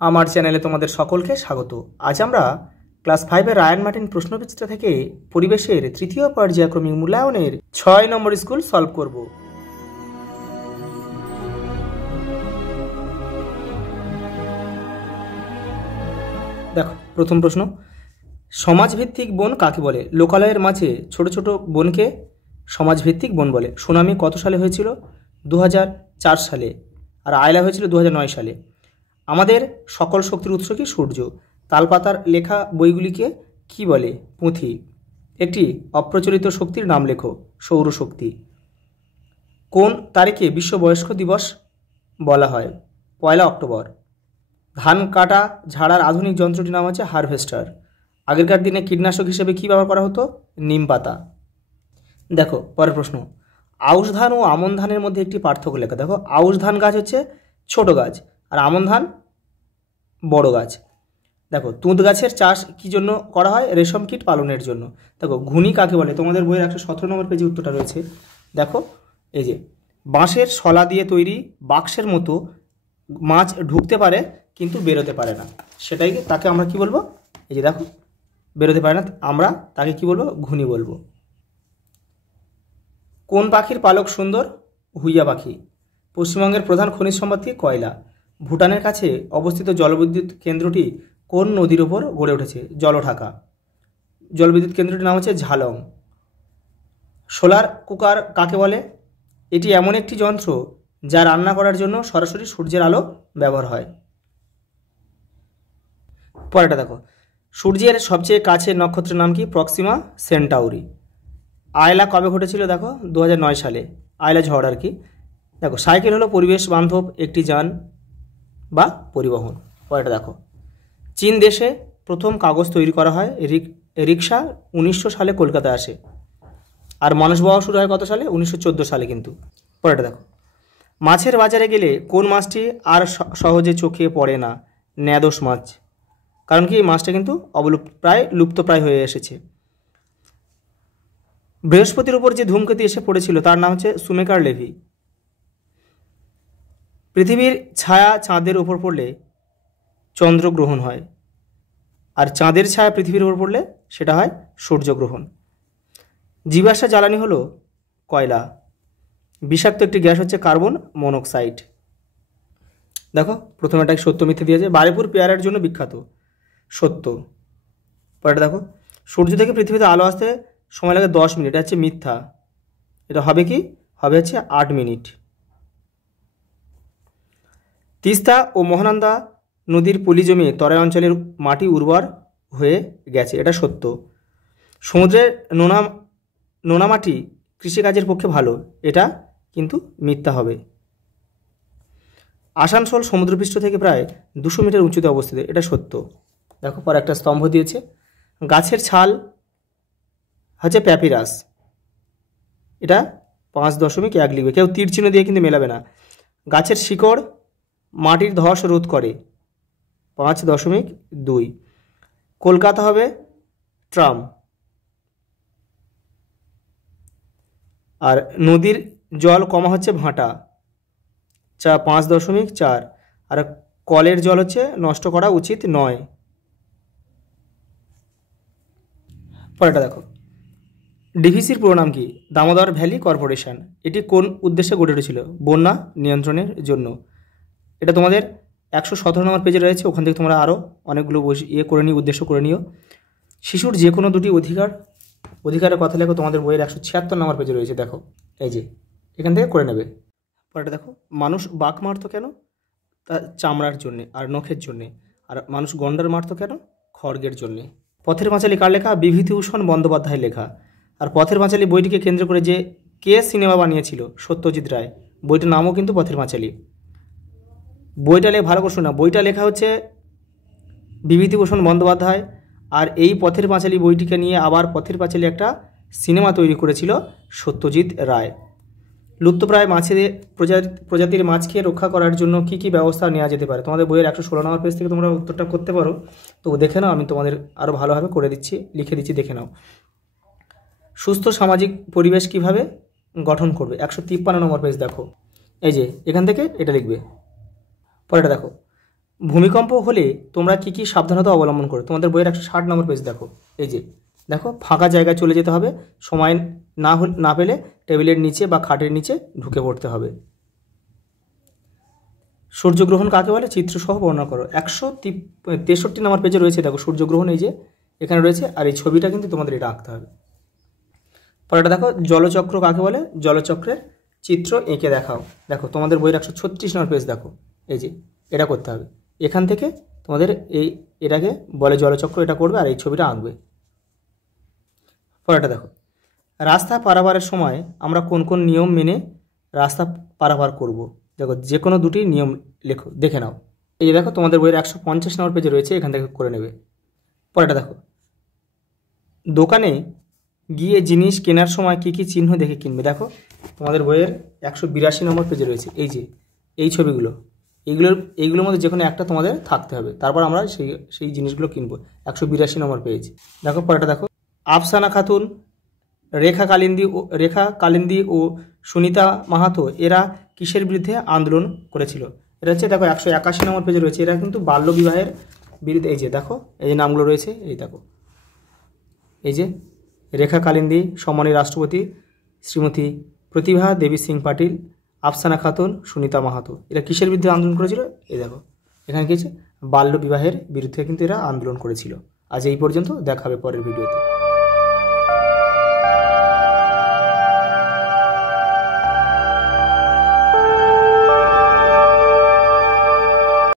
আমার চ্যানেলে তোমাদের সকলকে স্বাগত। আজ আমরা ক্লাস 5-এর রায়ান মার্টিন প্রশ্নবিচিত্রা থেকে পরিবেশের তৃতীয় পর্যায়ক্রমিক মূল্যায়নের 6 নম্বর স্কুল সলভ করব। দেখো প্রথম প্রশ্ন, সমাজভিত্তিক বন কাকে বলে? লোকালয়ের মাঝে ছোট ছোট বনকে সমাজভিত্তিক বন বলে। সুনামি কত সালে হয়েছিল? 2004 সালে। আর আয়লা হয়েছিল 2009 সালে। আমাদের সকল শক্তির উৎস কি? সূর্য। তালপাতার লেখা বইগুলিকে কি বলে? পুঁথি। একটি অপ্রচলিত শক্তির নাম লেখো। সৌরশক্তি। কোন তারিখে বিশ্ব বয়স্ক দিবস বলা হয়? 1 অক্টোবর। ধান কাটা ঝাড়ার আধুনিক যন্ত্রটির নাম হচ্ছে হারভেস্টার। আগেরকার দিনে কীটনাশক হিসেবে কী ব্যবহার করা হতো? নিম পাতা। দেখো পরের প্রশ্ন, আউশ ধান ও আমন ধানের মধ্যে একটি পার্থক্য লেখা। দেখো আউশ ধান গাছ হচ্ছে ছোট গাছ আর আমন ধান বড় গাছ। দেখো তুঁত গাছের চাষ কী জন্য করা হয়? রেশম কীট পালনের জন্য। দেখো ঘুনি কাকে বলে? তোমাদের বইয়ের 117 নম্বর পেজে উত্তরটা রয়েছে। দেখো এই যে বাঁশের শলা দিয়ে তৈরি বাক্সের মতো মাছ ঢুকতে পারে কিন্তু বেরোতে পারে না, সেটাই তাকে আমরা কি বলবো? এই যে দেখো বেরোতে পারে না, আমরা তাকে কি বলবো? ঘুনি বলবো। কোন পাখির পালক সুন্দর? হুইয়া পাখি। পশ্চিমবঙ্গের প্রধান খনিজ সম্পদ কি? কয়লা। ভুটানের কাছে অবস্থিত জলবিদ্যুৎ কেন্দ্রটি কোন নদীর ওপর গড়ে উঠেছে? জলঢাকা। জলবিদ্যুৎ কেন্দ্রটির নাম হচ্ছে ঝালং। সোলার কুকার কাকে বলে? এটি এমন একটি যন্ত্র যা রান্না করার জন্য সরাসরি সূর্যের আলো ব্যবহার হয়। পরেরটা দেখো, সূর্যের সবচেয়ে কাছের নক্ষত্রের নাম কি? Proxima Centauri. আয়লা কবে ঘটেছিল? দেখো 2009 সালে। আয়লা ঝড় আর কি। দেখো সাইকেল হলো পরিবেশ বান্ধব একটি যান বা পরিবহন। পরেরটা দেখো, চীন দেশে প্রথম কাগজ তৈরি করা হয়। রিক্সা 1900 সালে কলকাতায় আসে। আর মানুষ বওয়া শুরু হয় কত সালে? 1914 সালে কিন্তু। পরেরটা দেখো, মাছের বাজারে গেলে কোন মাছটি আর সহজে চোখে পড়ে না? ন্যাদোস মাছ। কারণ কি? এই মাছটা কিন্তু লুপ্তপ্রায় হয়ে এসেছে। বৃহস্পতির উপর যে ধূমকেতু এসে পড়েছিল তার নাম হচ্ছে সুমেকার লেভি। পৃথিবীর ছায়া চাঁদের উপর পড়লে চন্দ্রগ্রহণ হয়, আর চাঁদের ছায়া পৃথিবীর উপর পড়লে সেটা হয় সূর্যগ্রহণ। জীবাশ্ম জ্বালানি হলো কয়লা। বিষাক্ত একটি গ্যাস হচ্ছে কার্বন মনোক্সাইড। দেখো প্রথমে একটা সত্য মিথ্যে দিয়েছে। বারেপুর পেয়ারার জন্য বিখ্যাত। সত্য। পরেরটা দেখো, সূর্য থেকে পৃথিবীতে আলো আসতে সময় লাগে 10 মিনিট। এটা হচ্ছে মিথ্যা। এটা হবে কি? হবে হচ্ছে 8 মিনিট। তিস্তা ও মহানন্দা নদীর পলি জমে তরাই অঞ্চলের মাটি উর্বর হয়ে গেছে। এটা সত্য। সমুদ্রের নোনা মাটি কৃষিকাজের পক্ষে ভালো। এটা কিন্তু মিথ্যা হবে। আসানসোল সমুদ্রপৃষ্ঠ থেকে প্রায় 200 মিটার উঁচুতে অবস্থিত। এটা সত্য। দেখো পর একটা স্তম্ভ দিয়েছে। গাছের ছাল হচ্ছে প্যাপিরাস। এটা 5.1 লিখবে। কেউ তীর চিহ্ন দিয়ে কিন্তু মেলাবে না। গাছের শিকড় মাটির ধস রোধ করে। 5.2। কলকাতা হবে ট্রাম। আর নদীর জল কমা হচ্ছে ভাঁটা। 5.4। আর কলের জল হচ্ছে নষ্ট করা উচিত নয়। পরেরটা দেখো, ডিভিসির পুরো নাম কি? Damodar valley corporation. এটি কোন উদ্দেশ্যে গড়ে উঠেছিল? বন্যা নিয়ন্ত্রণের জন্য। এটা তোমাদের 117 নম্বর পেজে রয়েছে। ওখান থেকে তোমরা আরও অনেকগুলো করে নিও, উদ্দেশ্য করে নিও। শিশুর যে কোনো দুটি অধিকারের কথা লেখো। তোমাদের বইয়ের 176 নম্বর পেজে রয়েছে। দেখো এই যে এখান থেকে করে নেবে। পরেরটা দেখো, মানুষ বাঘ মারত কেন? তার চামড়ার জন্যে আর নখের জন্যে। আর মানুষ গন্ডার মারত কেন? খড়গের জন্যে। পথের পাঁচালী কার লেখা? বিভূতিভূষণ বন্দ্যোপাধ্যায়ের লেখা। আর পথের পাঁচালী বইটিকে কেন্দ্র করে যে সিনেমা বানিয়েছিল? সত্যজিৎ রায়। বইটার নামও কিন্তু পথের পাঁচালী। বইটা ভালো করে শোনা, বইটা লেখা হচ্ছে বিভূতিভূষণ বন্দ্যোপাধ্যায়। আর এই পথের পাঁচালী বইটিকে নিয়ে আবার পথের পাঁচালী একটা সিনেমা তৈরি করেছিল সত্যজিৎ রায়। লুপ্তপ্রায় প্রজাতির মাছকে রক্ষা করার জন্য কি কি ব্যবস্থা নেওয়া যেতে পারে? তোমাদের বইয়ের 116 নম্বর পেজ থেকে তোমরা উত্তরটা করতে পারো। তো দেখে নাও, আমি তোমাদের আরও ভালোভাবে করে দিচ্ছি, লিখে দিচ্ছি, দেখে নাও। সুস্থ সামাজিক পরিবেশ কিভাবে গঠন করবে? 153 নম্বর পেজ দেখো। এই যে এখান থেকে এটা লিখবে। পরেরটা দেখো, ভূমিকম্প হলে তোমরা কি কি সাবধানতা অবলম্বন করো? তোমাদের বইয়ের 160 নম্বর পেজ দেখো। এই যে দেখো, ফাঁকা জায়গায় চলে যেতে হবে, সময় না পেলে টেবিলের নিচে বা খাটের নিচে ঢুকে পড়তে হবে। সূর্যগ্রহণ কাকে বলে? চিত্রসহ বর্ণনা করো। 163 নম্বর পেজে রয়েছে, দেখো সূর্যগ্রহণ এই যে এখানে রয়েছে, আর এই ছবিটা কিন্তু তোমাদের এটা আঁকতে হবে। পরেরটা দেখো, জলচক্র কাকে বলে? জলচক্রের চিত্র এঁকে দেখাও। দেখো তোমাদের বইয়ের 136 নম্বর পেজ দেখো, এই যে এটা করতে হবে। এখান থেকে তোমাদের এটাকে বলে জলচক্র, এটা করবে আর এই ছবিটা আঁকবে। পরেরটা দেখো, রাস্তা পারাপারের সময় আমরা কোন কোন নিয়ম মেনে রাস্তা পারাপার করব? দেখো যে কোনো দুটি নিয়ম লেখো, দেখে নাও। এই যে দেখো তোমাদের বইয়ের 150 নম্বর পেজে রয়েছে, এখান থেকে করে নেবে। পরেরটা দেখো, দোকানে গিয়ে জিনিস কেনার সময় কি কি চিহ্ন দেখে কিনবে? দেখো তোমাদের বইয়ের 182 নম্বর পেজে রয়েছে, এই যে এই ছবিগুলো, এইগুলোর মধ্যে যে কোনো একটা তোমাদের থাকতে হবে, তারপর আমরা সেই জিনিসগুলো কিনবো। 182 নম্বর পেজ। দেখো পরেরটা দেখো, আফসানা খাতুন, রেখা কালিন্দী ও সুনিতা মাহাতো এরা কিসের বিরুদ্ধে আন্দোলন করেছিল? এটা হচ্ছে দেখো 181 নম্বর পেজে রয়েছে, এরা কিন্তু বাল্য বিবাহের বিরুদ্ধে। এই যে দেখো, এই যে নামগুলো রয়েছে, এই দেখো, এই যে রেখা কালিন্দী, সম্মানী রাষ্ট্রপতি শ্রীমতী প্রতিভা দেবী সিং পাটিল, আফসানা খাতুন, সুনিতা মাহাতো, এরা কিসের বিরুদ্ধে আন্দোলন করেছিল? এই দেখো এখানে কি আছে, বাল্য বিবাহের বিরুদ্ধে কিন্তু এরা আন্দোলন করেছিল। আজ এই পর্যন্ত, দেখা হবে পরের ভিডিওতে।